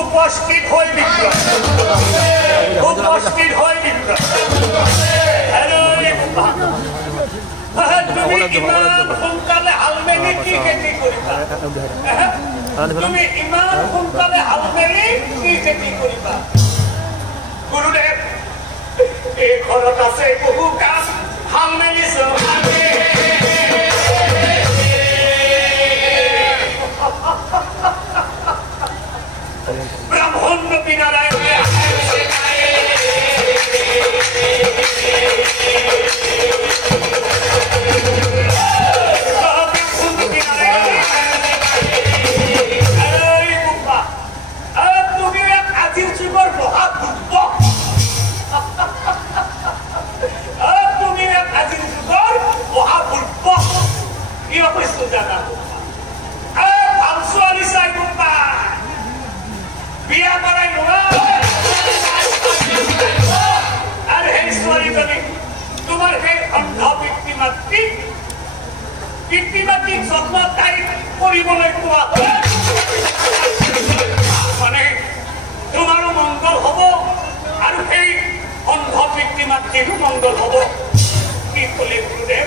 উপস্থিত হৈ বিক্ৰম উপস্থিত হৈ বিক্ৰম তুমি ইমান সোনকালে হালমেলি কি খেতি কৰিবা তুমি ইমান সোনকালে হালমেলি কি খেতি কৰিবা গুৰুদেৱ এই ঘৰত আছে বহু কাম হালমেলি ব্ৰাহ্মণ বিনাৰায়ণ পিতৃমাতৃক যত্ন তাই কৰিবলৈ কোৱা মানে তোমাৰো মংগল হ'ব আৰু সেই অন্ধ পিতৃমাতৃৰো মংগল হ'ব কি ক'লে গুৰুদেৱ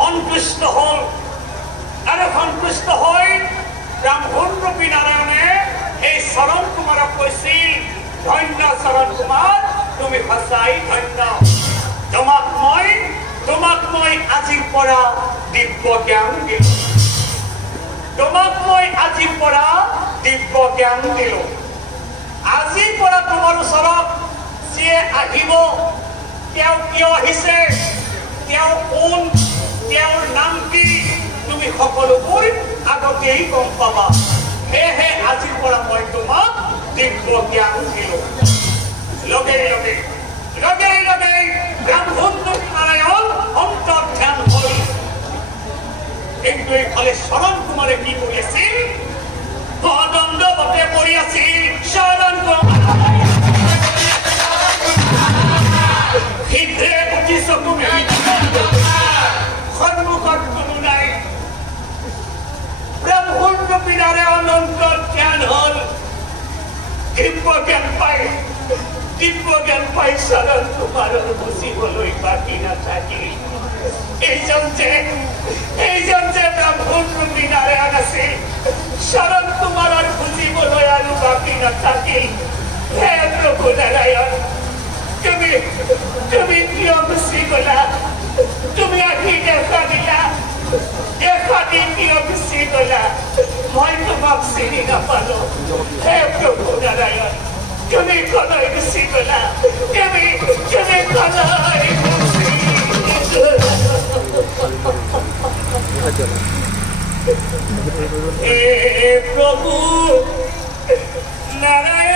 সন্তুষ্ট হল আৰু সন্তুষ্ট হৈ ব্ৰাহ্মণ ৰূপী নাৰায়ণে এই চৰণ কুমাৰক কৈছিল ধন্য চৰণ কুমাৰ তুমি সঁচাই ধন্য তোমাক মই আজিৰ পৰা দিব্য জ্ঞান দিলো তোমাক মই আজিৰ পৰা দিব্য জ্ঞান দিলো আজিৰ পৰা তোমাৰ ওচৰত যিয়ে আহিব তেওঁ কিয় আহিছে তেওঁ কোন তেওঁৰ নাম কি তুমি সকলোবোৰ আগতেই গম পাবা সেয়েহে আজিৰ পৰা মই তোমাক দিব্য জ্ঞান দিলো লগে লগে ব্ৰাহ্মণ নাৰায়ণ অন্তৰ্ধান হল কিন্তু এইফালে চৰণ কুমাৰে কি কৰি আছিল দণ্ডবতে পৰি আছিল চৰণ কুমাৰ শীঘ্ৰে উঠি চকু মেলি সন্মুখত কোনো নাই ব্ৰাহ্মণ ৰূপী নাৰায়ণ অন্তৰ্ধান হল দিব্য জ্ঞান পাই চৰণ কুমাৰৰ বুজিবলৈ বাকী নাথাকিল এইজন যে ব্ৰাহ্মণ ৰূপী নাৰায়ণ আছিল চৰণ কুমাৰৰ বুজিবলৈ আৰু বাকী নাথাকিল হে প্ৰভু নাৰায়ণ তুমি কিয় গুচি গলা তুমি আহি দেখা দিলা দেখা দি কিয় গুচি গলা মই তোমাক চিনি নাপালো হে প্ৰভু নাৰায়ণ তুমি কলৈ গুচি গলা তুমি কলৈ গুচি গলা प्रभु नारायण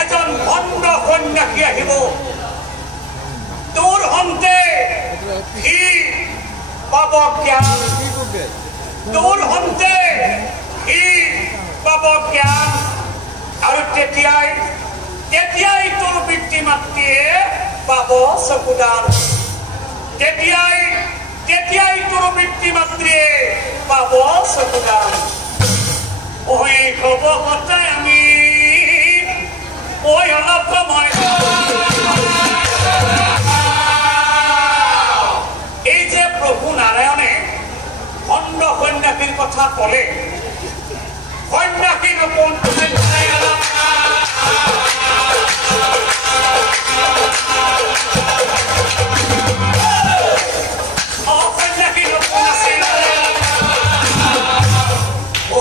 এজন ভণ্ড সন্ন্যাসী আহিব তোৰ হন্তে সি পাব জ্ঞান তোৰ হন্তে সি পাব জ্ঞান আৰু তেতিয়াই তোৰ পিতৃ মাতৃয়ে পাব চকুদান তেতিয়াই তোৰ পিতৃ মাতৃয়ে পাব চকুদান ওই খব কথাই আমি ওই অলপ সময় এই যে প্রভু নারায়ণে ভণ্ড সন্ন্যাসীর কথা কলে সন্ন্যাসী রূপণ সন্ন্যাসী রূপণ আছিল ও